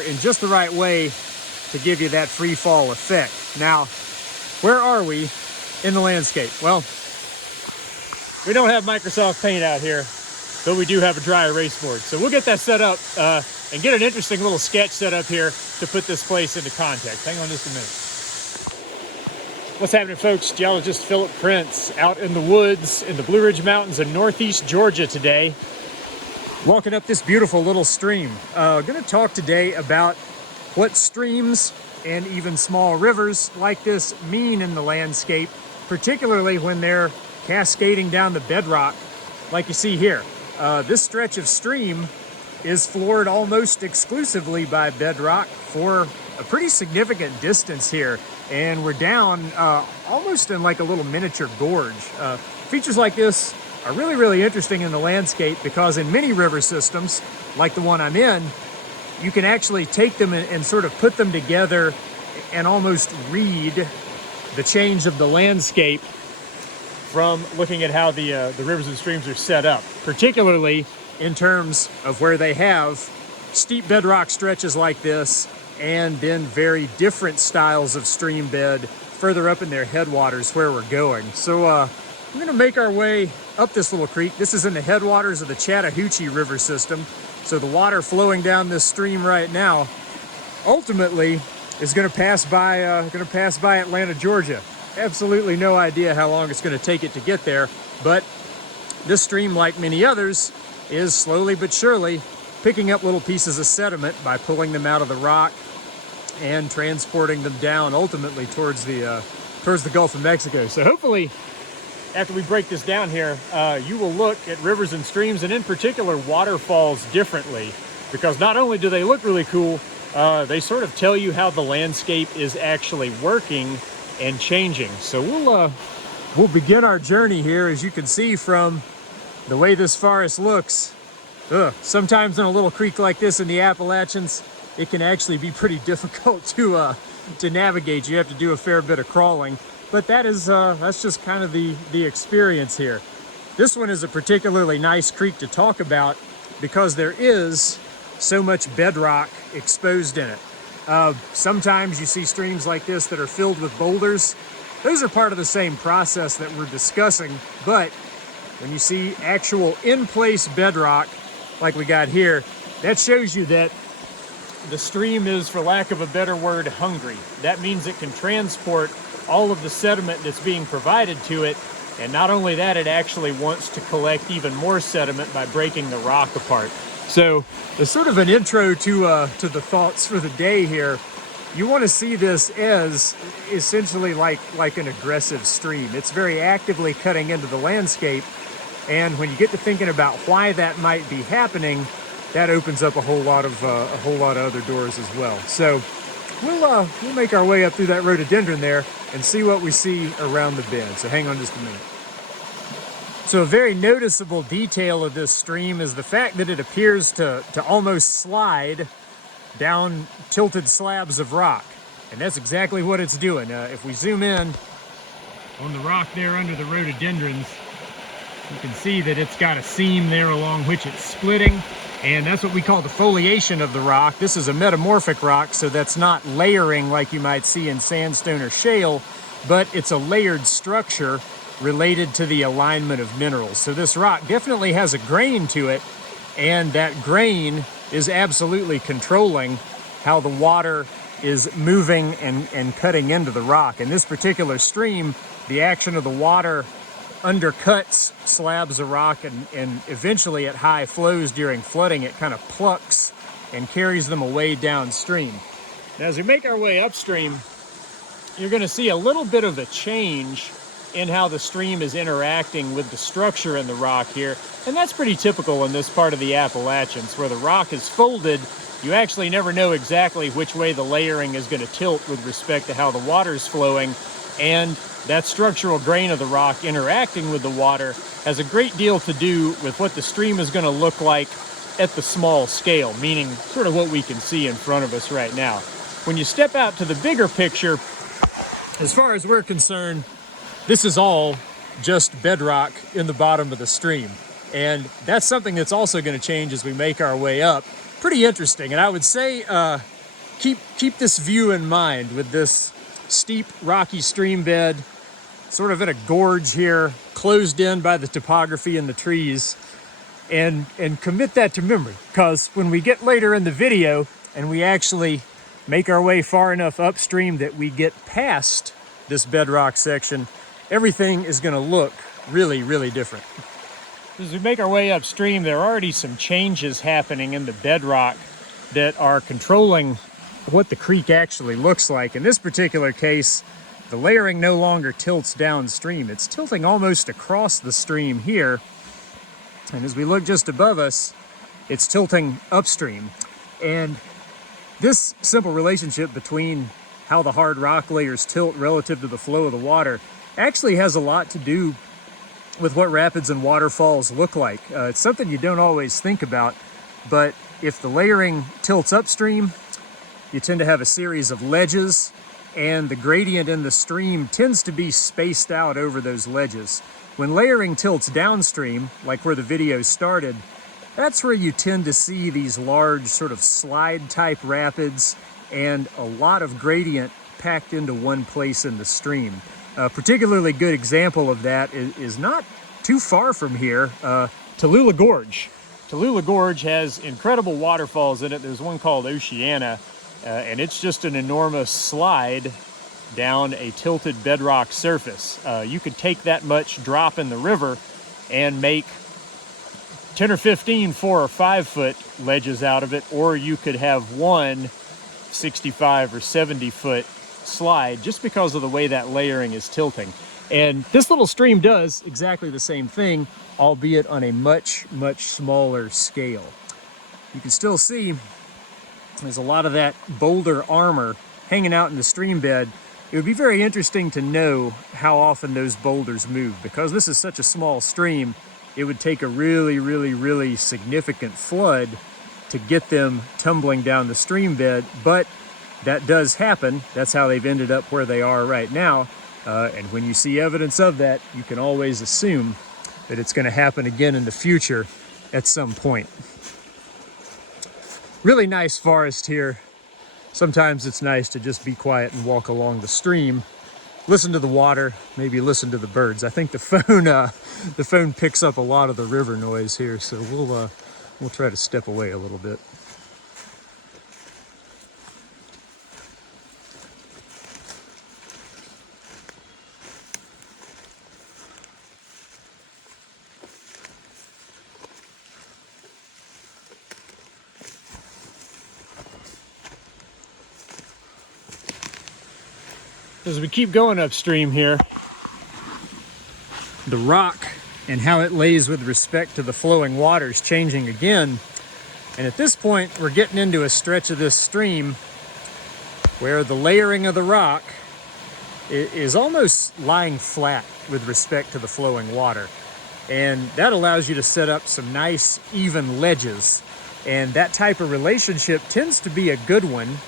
water in just the right way to give you that free fall effect. Now, where are we in the landscape? Well, we don't have Microsoft Paint out here, but we do have a dry erase board. So we'll get that set up and get an interesting little sketch set up here to put this place into context. Hang on just a minute. What's happening, folks? Geologist Philip Prince out in the woods in the Blue Ridge Mountains in northeast Georgia today, walking up this beautiful little stream. Going to talk today about what streams and even small rivers like this mean in the landscape, particularly when they're cascading down the bedrock like you see here. This stretch of stream is floored almost exclusively by bedrock for a pretty significant distance here, and we're down almost in like a little miniature gorge. Features like this are really, really interesting in the landscape because in many river systems, like the one I'm in, you can actually take them and sort of put them together and almost read the change of the landscape from looking at how the rivers and streams are set up, particularly in terms of where they have steep bedrock stretches like this and then very different styles of stream bed further up in their headwaters where we're going. So we're gonna make our way up this little creek. This is in the headwaters of the Chattahoochee River system. So the water flowing down this stream right now ultimately is gonna pass by Atlanta, Georgia. Absolutely no idea how long it's gonna take it to get there, but this stream, like many others, is slowly but surely picking up little pieces of sediment by pulling them out of the rock and transporting them down ultimately towards the Gulf of Mexico. So hopefully, after we break this down here, you will look at rivers and streams, and in particular waterfalls, differently, because not only do they look really cool, they sort of tell you how the landscape is actually working and changing. So we'll begin our journey here, as you can see from the way this forest looks. Sometimes in a little creek like this in the Appalachians, it can actually be pretty difficult to navigate. You have to do a fair bit of crawling, but that's just kind of the experience here. This one is a particularly nice creek to talk about because there is so much bedrock exposed in it. Sometimes you see streams like this that are filled with boulders. Those are part of the same process that we're discussing, but when you see actual in-place bedrock like we got here, that shows you that the stream is, for lack of a better word, hungry. That means it can transport all of the sediment that's being provided to it, and not only that, it actually wants to collect even more sediment by breaking the rock apart. So, as sort of an intro to the thoughts for the day here, you want to see this as essentially like an aggressive stream. It's very actively cutting into the landscape, and when you get to thinking about why that might be happening, that opens up a whole lot of other doors as well. So we'll make our way up through that rhododendron there and see what we see around the bend. So hang on just a minute. So a very noticeable detail of this stream is the fact that it appears to almost slide down tilted slabs of rock. And that's exactly what it's doing. If we zoom in on the rock there under the rhododendrons, you can see that it's got a seam there along which it's splitting. And that's what we call the foliation of the rock. This is a metamorphic rock, so that's not layering like you might see in sandstone or shale, but it's a layered structure related to the alignment of minerals. So this rock definitely has a grain to it, and that grain is absolutely controlling how the water is moving and cutting into the rock. In this particular stream, the action of the water undercuts slabs of rock, and eventually at high flows during flooding, it kind of plucks and carries them away downstream. Now, as we make our way upstream, you're going to see a little bit of a change in how the stream is interacting with the structure in the rock here. And that's pretty typical in this part of the Appalachians, where the rock is folded. You actually never know exactly which way the layering is going to tilt with respect to how the water's flowing. And that structural grain of the rock interacting with the water has a great deal to do with what the stream is going to look like at the small scale, meaning sort of what we can see in front of us right now. When you step out to the bigger picture, as far as we're concerned, this is all just bedrock in the bottom of the stream. And that's something that's also going to change as we make our way up. pretty interesting. And I would say keep this view in mind with this steep, rocky stream bed, sort of in a gorge here, closed in by the topography and the trees, and commit that to memory. Because when we get later in the video and we actually make our way far enough upstream that we get past this bedrock section, everything is going to look really, really different. As we make our way upstream, there are already some changes happening in the bedrock that are controlling what the creek actually looks like. In this particular case, the layering no longer tilts downstream. It's tilting almost across the stream here. And as we look just above us, it's tilting upstream. And this simple relationship between how the hard rock layers tilt relative to the flow of the water actually has a lot to do with what rapids and waterfalls look like. It's something you don't always think about, but if the layering tilts upstream, you tend to have a series of ledges, and the gradient in the stream tends to be spaced out over those ledges. When layering tilts downstream, like where the video started, that's where you tend to see these large sort of slide type rapids and a lot of gradient packed into one place in the stream. A particularly good example of that is not too far from here, Tallulah Gorge. Tallulah Gorge has incredible waterfalls in it. There's one called Oceana, and it's just an enormous slide down a tilted bedrock surface. You could take that much drop in the river and make 10 or 15 4 or 5 foot ledges out of it, or you could have one 65 or 70 foot slide just because of the way that layering is tilting. And this little stream does exactly the same thing, albeit on a much, much smaller scale. You can still see there's a lot of that boulder armor hanging out in the stream bed. It would be very interesting to know how often those boulders move. Because this is such a small stream, it would take a really, really, really significant flood to get them tumbling down the stream bed, but that does happen. That's how they've ended up where they are right now. And when you see evidence of that, you can always assume that it's going to happen again in the future at some point. Really nice forest here. Sometimes it's nice to just be quiet and walk along the stream, listen to the water, maybe listen to the birds. I think the phone picks up a lot of the river noise here, so we'll try to step away a little bit. As we keep going upstream here, the rock and how it lays with respect to the flowing water is changing again. And at this point, we're getting into a stretch of this stream where the layering of the rock is almost lying flat with respect to the flowing water. And that allows you to set up some nice, even ledges. And that type of relationship tends to be a good one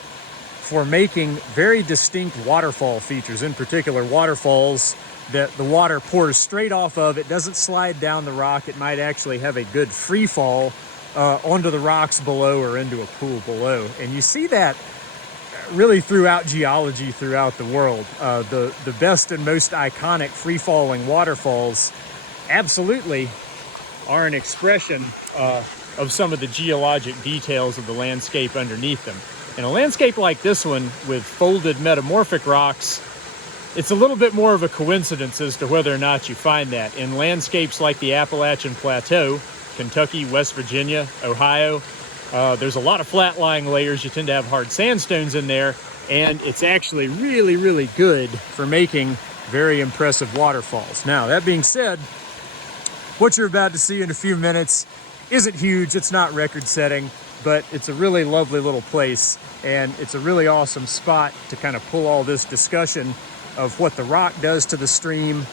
for making very distinct waterfall features, in particular waterfalls that the water pours straight off of. It doesn't slide down the rock. It might actually have a good free fall onto the rocks below or into a pool below. And you see that really throughout geology throughout the world. The best and most iconic free-falling waterfalls absolutely are an expression of some of the geologic details of the landscape underneath them. In a landscape like this one with folded metamorphic rocks, it's a little bit more of a coincidence as to whether or not you find that. In landscapes like the Appalachian Plateau, Kentucky, West Virginia, Ohio, there's a lot of flat-lying layers. You tend to have hard sandstones in there, and it's actually really, really good for making very impressive waterfalls. Now, that being said, what you're about to see in a few minutes isn't huge. It's not record-setting, but it's a really lovely little place, and it's a really awesome spot to kind of pull all this discussion of what the rock does to the stream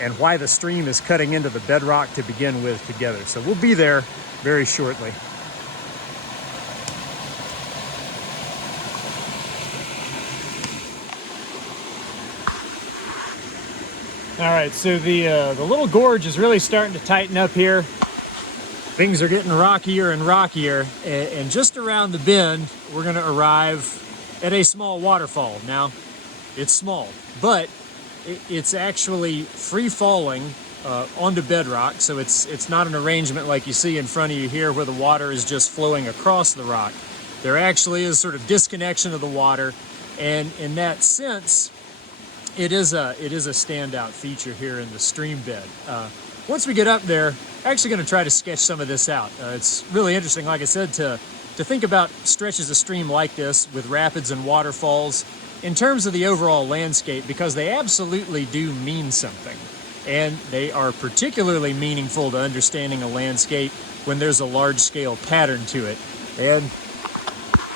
and why the stream is cutting into the bedrock to begin with together. So we'll be there very shortly. All right, so the little gorge is really starting to tighten up here. Things are getting rockier and rockier, and just around the bend, we're going to arrive at a small waterfall. Now, it's small, but it's actually free falling onto bedrock, so it's not an arrangement like you see in front of you here where the water is just flowing across the rock. There actually is sort of disconnection of the water, and in that sense, it is a standout feature here in the stream bed. Once we get up there, I'm actually going to try to sketch some of this out. It's really interesting, like I said, to think about stretches of stream like this with rapids and waterfalls in terms of the overall landscape, because they absolutely do mean something. And they are particularly meaningful to understanding a landscape when there's a large-scale pattern to it. And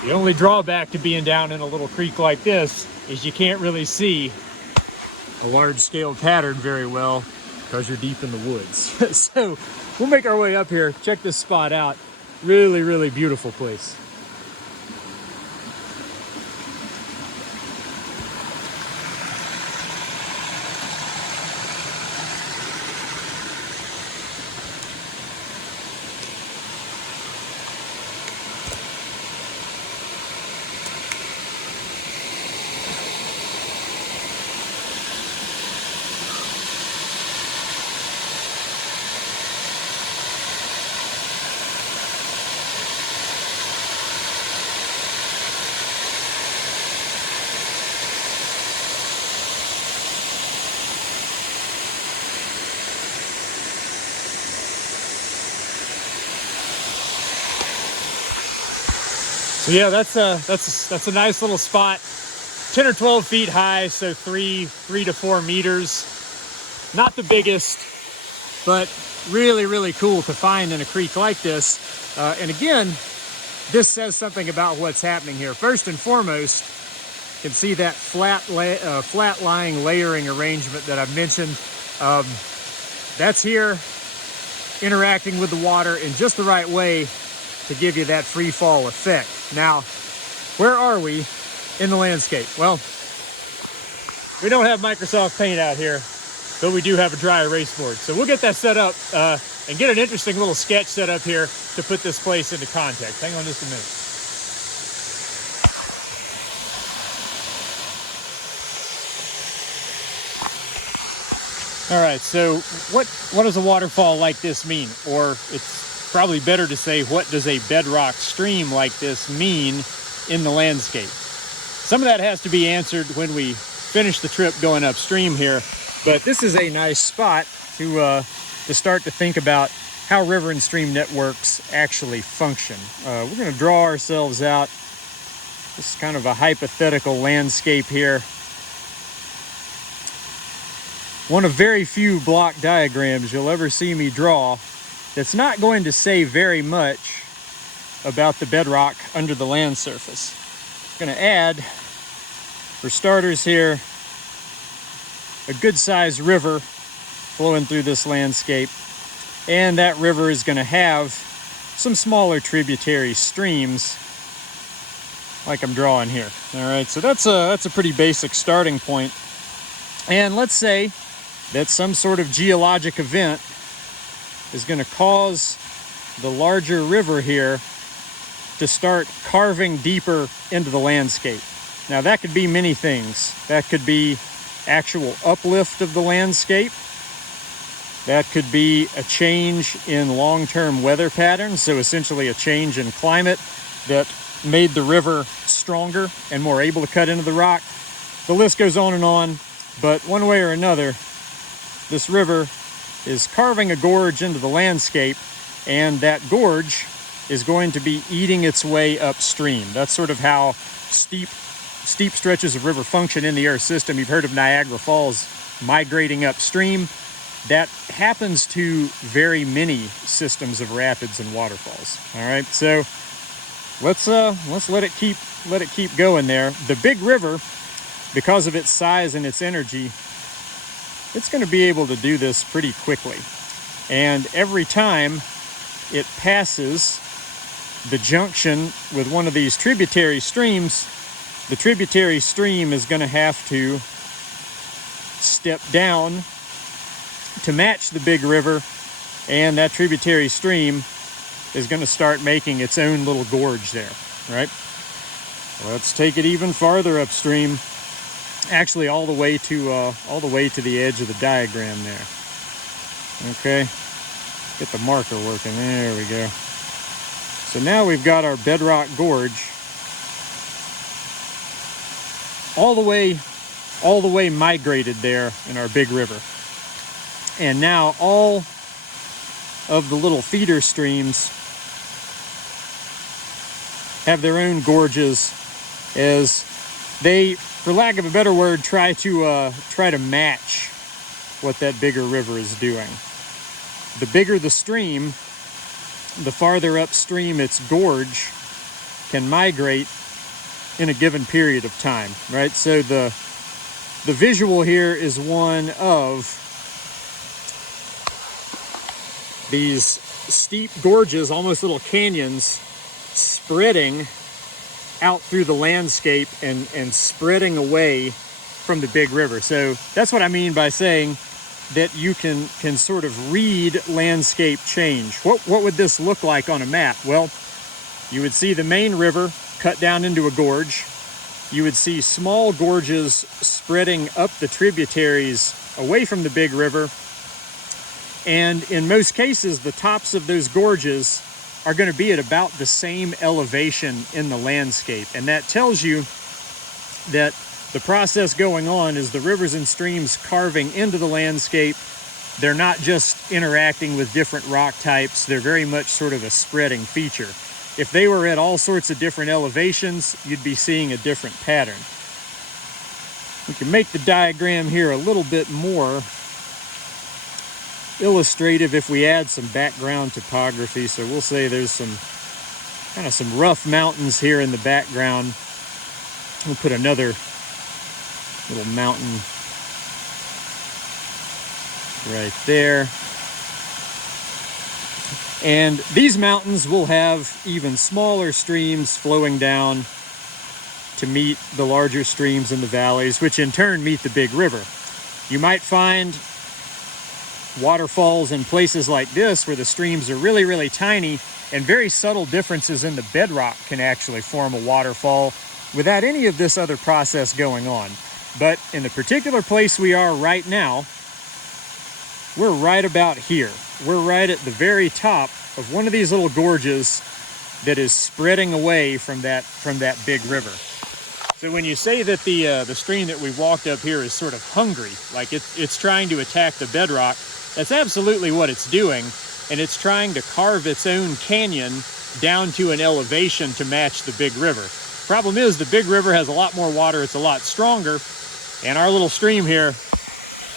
the only drawback to being down in a little creek like this is you can't really see a large-scale pattern very well because you're deep in the woods. So we'll make our way up here, check this spot out. Really, really beautiful place. So yeah, that's a nice little spot, 10 or 12 feet high, so 3 to 4 meters. Not the biggest, but really, really cool to find in a creek like this. And again, this says something about what's happening here. First and foremost, you can see that flat lying layering arrangement that I've mentioned. That's here interacting with the water in just the right way to give you that free fall effect. Now, where are we in the landscape? Well, we don't have Microsoft Paint out here, but we do have a dry erase board. So we'll get that set up and get an interesting little sketch set up here to put this place into context. Hang on just a minute. All right, so what does a waterfall like this mean? Or it's probably better to say, what does a bedrock stream like this mean in the landscape? Some of that has to be answered when we finish the trip going upstream here, but this is a nice spot to start to think about how river and stream networks actually function. We're going to draw ourselves out. This is kind of a hypothetical landscape here. One of very few block diagrams you'll ever see me draw that's not going to say very much about the bedrock under the land surface. I'm going to add, for starters here, a good-sized river flowing through this landscape, and that river is going to have some smaller tributary streams like I'm drawing here. All right, so that's a pretty basic starting point. And let's say that some sort of geologic event is going to cause the larger river here to start carving deeper into the landscape. Now that could be many things. That could be actual uplift of the landscape. That could be a change in long-term weather patterns, so essentially a change in climate that made the river stronger and more able to cut into the rock. The list goes on and on, but one way or another, this river is carving a gorge into the landscape, and that gorge is going to be eating its way upstream. That's sort of how steep stretches of river function in the Earth system. You've heard of Niagara Falls migrating upstream. That happens to very many systems of rapids and waterfalls. All right, so let's let it keep going there. The big river, because of its size and its energy, it's going to be able to do this pretty quickly. And every time it passes the junction with one of these tributary streams, the tributary stream is going to have to step down to match the big river, and that tributary stream is going to start making its own little gorge there, right? Let's take it even farther upstream, actually all the way to the edge of the diagram there. Okay, get the marker working. There we go. So now we've got our Bedrock Gorge all the way migrated there in our big river. And now all of the little feeder streams have their own gorges as they, for lack of a better word, try to match what that bigger river is doing. The bigger the stream, the farther upstream its gorge can migrate in a given period of time, right? So the visual here is one of these steep gorges, almost little canyons, spreading out through the landscape and spreading away from the big river. So that's what I mean by saying that you can sort of read landscape change. What would this look like on a map? Well, you would see the main river cut down into a gorge. You would see small gorges spreading up the tributaries away from the big river. And in most cases, the tops of those gorges are going to be at about the same elevation in the landscape. And that tells you that the process going on is the rivers and streams carving into the landscape. They're not just interacting with different rock types. They're very much sort of a spreading feature. If they were at all sorts of different elevations, you'd be seeing a different pattern. We can make the diagram here a little bit more illustrative if we add some background topography. So we'll say there's some rough mountains here in the background. We'll put another little mountain right there. And these mountains will have even smaller streams flowing down to meet the larger streams in the valleys, which in turn meet the big river. You might find waterfalls in places like this where the streams are really, really tiny, and very subtle differences in the bedrock can actually form a waterfall without any of this other process going on. But in the particular place we are right now, we're right about here. We're right at the very top of one of these little gorges that is spreading away from that big river. So when you say that the stream that we walked up here is sort of hungry, like it's trying to attack the bedrock, that's absolutely what it's doing, and it's trying to carve its own canyon down to an elevation to match the big river. Problem is, the big river has a lot more water, it's a lot stronger, and our little stream here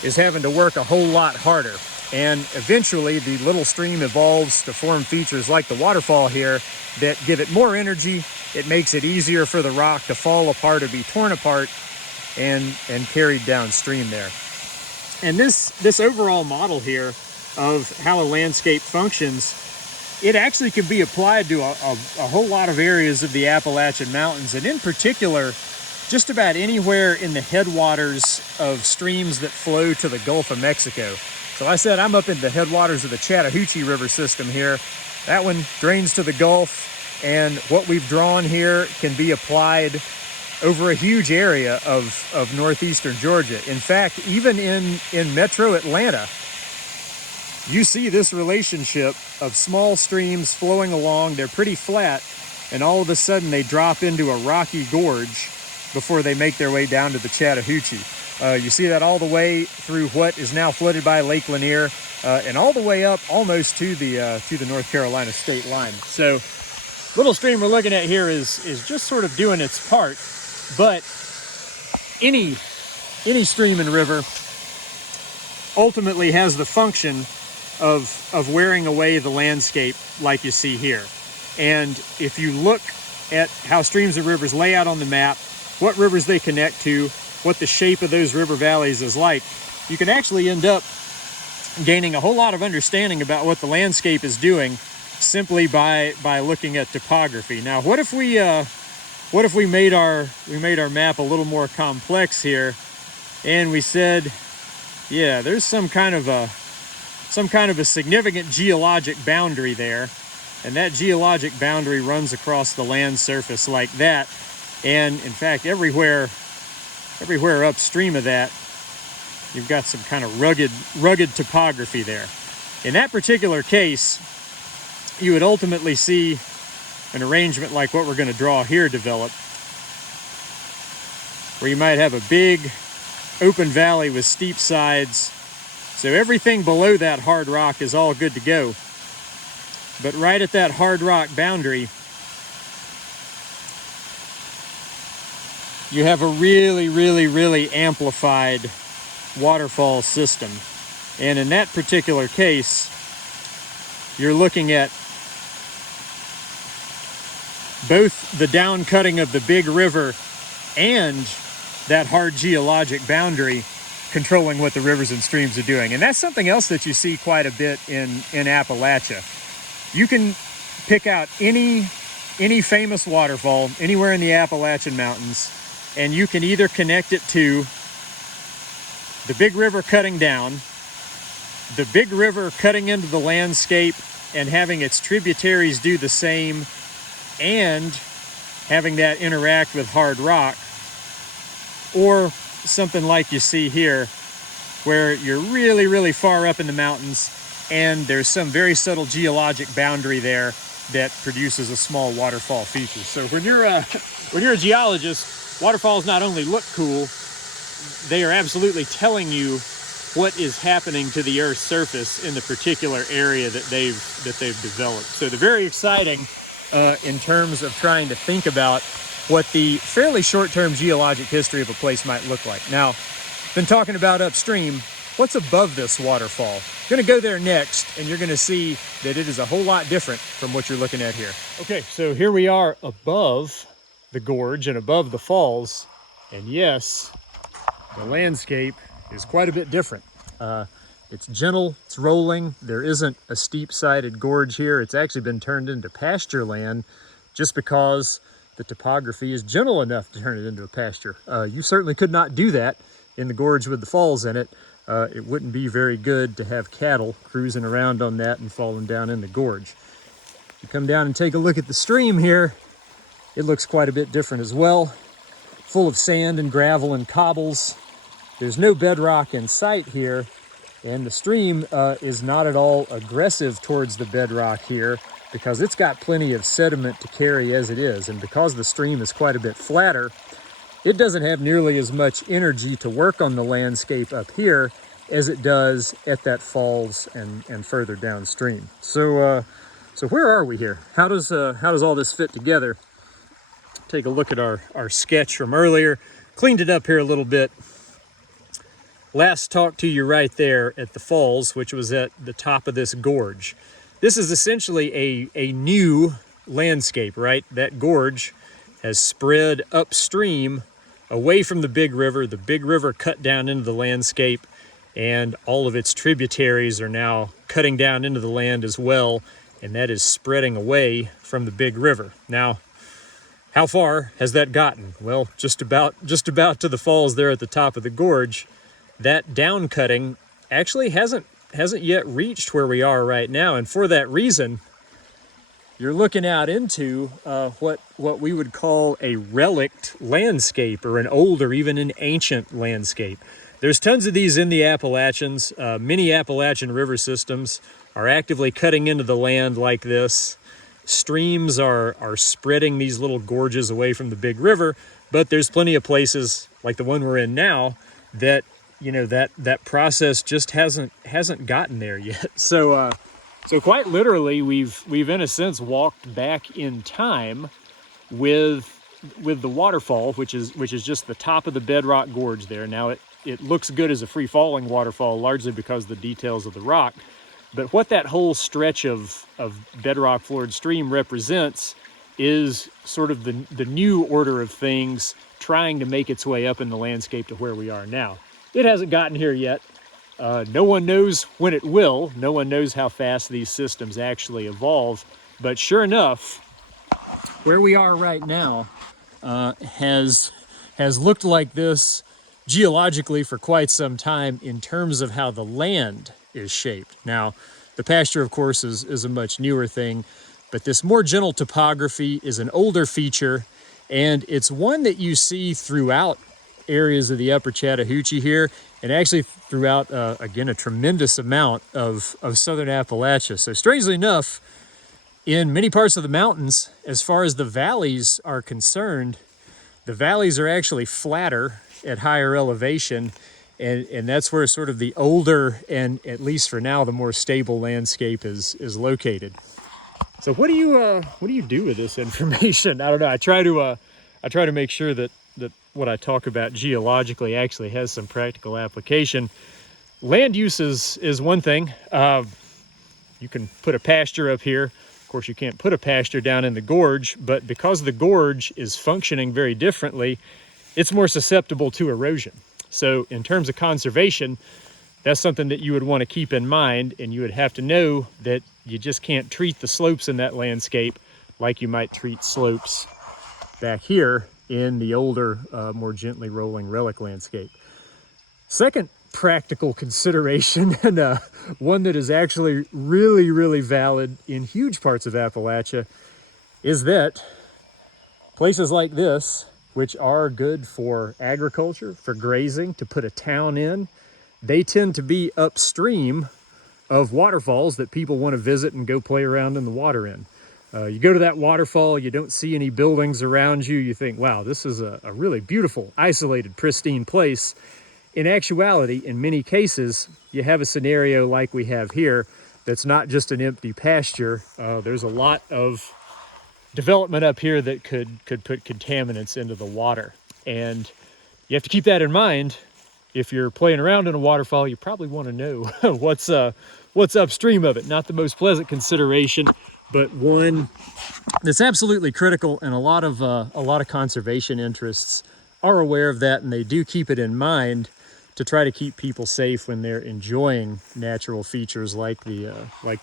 is having to work a whole lot harder. And eventually the little stream evolves to form features like the waterfall here that give it more energy. It makes it easier for the rock to fall apart or be torn apart and carried downstream there. And this overall model here of how a landscape functions, it actually can be applied to a whole lot of areas of the Appalachian Mountains, and in particular, just about anywhere in the headwaters of streams that flow to the Gulf of Mexico. So I said I'm up in the headwaters of the Chattahoochee River system here. That one drains to the Gulf, and what we've drawn here can be applied over a huge area of northeastern Georgia. In fact, even in metro Atlanta, you see this relationship of small streams flowing along. They're pretty flat, and all of a sudden they drop into a rocky gorge before they make their way down to the Chattahoochee. You see that all the way through what is now flooded by Lake Lanier, and all the way up almost to the North Carolina state line. So little stream we're looking at here is just sort of doing its part, but any stream and river ultimately has the function of wearing away the landscape like you see here. And if you look at how streams and rivers lay out on the map, what rivers they connect to, what the shape of those river valleys is like, you can actually end up gaining a whole lot of understanding about what the landscape is doing simply by looking at topography. Now, what if we made our map a little more complex here, and we said, yeah, there's some kind of a significant geologic boundary there, And that geologic boundary runs across the land surface like that. And in fact, everywhere upstream of that, you've got some kind of rugged topography there. In that particular case, you would ultimately see an arrangement like what we're going to draw here develop, where you might have a big open valley with steep sides. So everything below that hard rock is all good to go. But right at that hard rock boundary, you have a really amplified waterfall system. And in that particular case, you're looking at both the down cutting of the big river and that hard geologic boundary controlling what the rivers and streams are doing. And that's something else that you see quite a bit in Appalachia. You can pick out any famous waterfall anywhere in the Appalachian Mountains, and you can either connect it to the big river cutting down, the big river cutting into the landscape and having its tributaries do the same, and having that interact with hard rock, or something like you see here, where you're really far up in the mountains and there's some very subtle geologic boundary there that produces a small waterfall feature. So when you're a geologist, waterfalls not only look cool, they are absolutely telling you what is happening to the Earth's surface in the particular area that they've developed. So they're very exciting in terms of trying to think about what the fairly short-term geologic history of a place might look like. Now, been talking about upstream. What's above this waterfall? You're going to go there next, and you're going to see that it is a whole lot different from what you're looking at here. Okay, so here we are above the gorge and above the falls, and yes, the landscape is quite a bit different. It's gentle, it's rolling. There isn't a steep-sided gorge here. It's actually been turned into pasture land just because the topography is gentle enough to turn it into a pasture. You certainly could not do that in the gorge with the falls in it. It wouldn't be very good to have cattle cruising around on that and falling down in the gorge. If you come down and take a look at the stream here, it looks quite a bit different as well. Full of sand and gravel and cobbles. There's no bedrock in sight here, and the stream is not at all aggressive towards the bedrock here because it's got plenty of sediment to carry as it is. And because the stream is quite a bit flatter, it doesn't have nearly as much energy to work on the landscape up here as it does at that falls and further downstream. So where are we here? How does all this fit together? Take a look at our sketch from earlier. Cleaned it up here a little bit. Last talked to you right there at the falls, which was at the top of this gorge. This is essentially a new landscape, right? That gorge has spread upstream away from the big river. The big river cut down into the landscape, and all of its tributaries are now cutting down into the land as well, and that is spreading away from the big river. Now, how far has that gotten? Well, just about to the falls there at the top of the gorge. That down cutting actually hasn't yet reached where we are right now, and for that reason, you're looking out into what we would call a relict landscape, or an old or even an ancient landscape. There's tons of these in the Appalachians. Many Appalachian river systems are actively cutting into the land like this. Streams are spreading these little gorges away from the big river, but there's plenty of places like the one we're in now that that process just hasn't gotten there yet. So quite literally, we've in a sense walked back in time with the waterfall, which is just the top of the Bedrock Gorge there. Now it looks good as a free falling waterfall, largely because of the details of the rock. But what that whole stretch of bedrock floored stream represents is sort of the new order of things trying to make its way up in the landscape to where we are now. It hasn't gotten here yet. No one knows when it will. No one knows how fast these systems actually evolve. But sure enough, where we are right now has looked like this geologically for quite some time in terms of how the land is shaped. Now, the pasture, of course, is a much newer thing. But this more gentle topography is an older feature, and it's one that you see throughout areas of the upper Chattahoochee here, and actually throughout, again, a tremendous amount of southern Appalachia. So strangely enough, in many parts of the mountains, as far as the valleys are concerned, the valleys are actually flatter at higher elevation, and that's where sort of the older and, at least for now, the more stable landscape is located. So what do you do with this information? I don't know. I try to make sure that what I talk about geologically actually has some practical application. Land use is one thing. You can put a pasture up here. Of course, you can't put a pasture down in the gorge, but because the gorge is functioning very differently, it's more susceptible to erosion. So in terms of conservation, that's something that you would want to keep in mind, and you would have to know that you just can't treat the slopes in that landscape like you might treat slopes back here in the older, more gently rolling relic landscape. Second practical consideration, and one that is actually really, really valid in huge parts of Appalachia, is that places like this, which are good for agriculture, for grazing, to put a town in, they tend to be upstream of waterfalls that people want to visit and go play around in the water in. You go to that waterfall, you don't see any buildings around you, you think, wow, this is a really beautiful, isolated, pristine place. In actuality, in many cases, you have a scenario like we have here that's not just an empty pasture. There's a lot of development up here that could put contaminants into the water. And you have to keep that in mind. If you're playing around in a waterfall, you probably want to know what's upstream of it. Not the most pleasant consideration, but one that's absolutely critical, and a lot of conservation interests are aware of that, and they do keep it in mind to try to keep people safe when they're enjoying natural features like the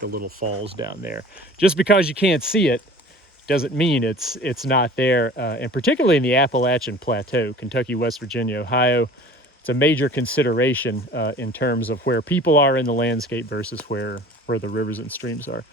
little falls down there. Just because you can't see it doesn't mean it's not there, and particularly in the Appalachian Plateau, Kentucky, West Virginia, Ohio. It's a major consideration in terms of where people are in the landscape versus where the rivers and streams are.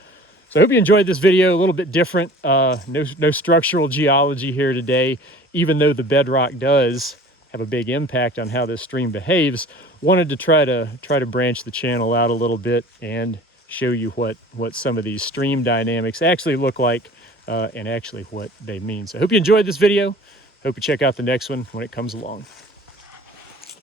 So I hope you enjoyed this video. A little bit different. No structural geology here today, even though the bedrock does have a big impact on how this stream behaves. Wanted to try to branch the channel out a little bit and show you what some of these stream dynamics actually look like, and actually what they mean. So I hope you enjoyed this video. Hope you check out the next one when it comes along.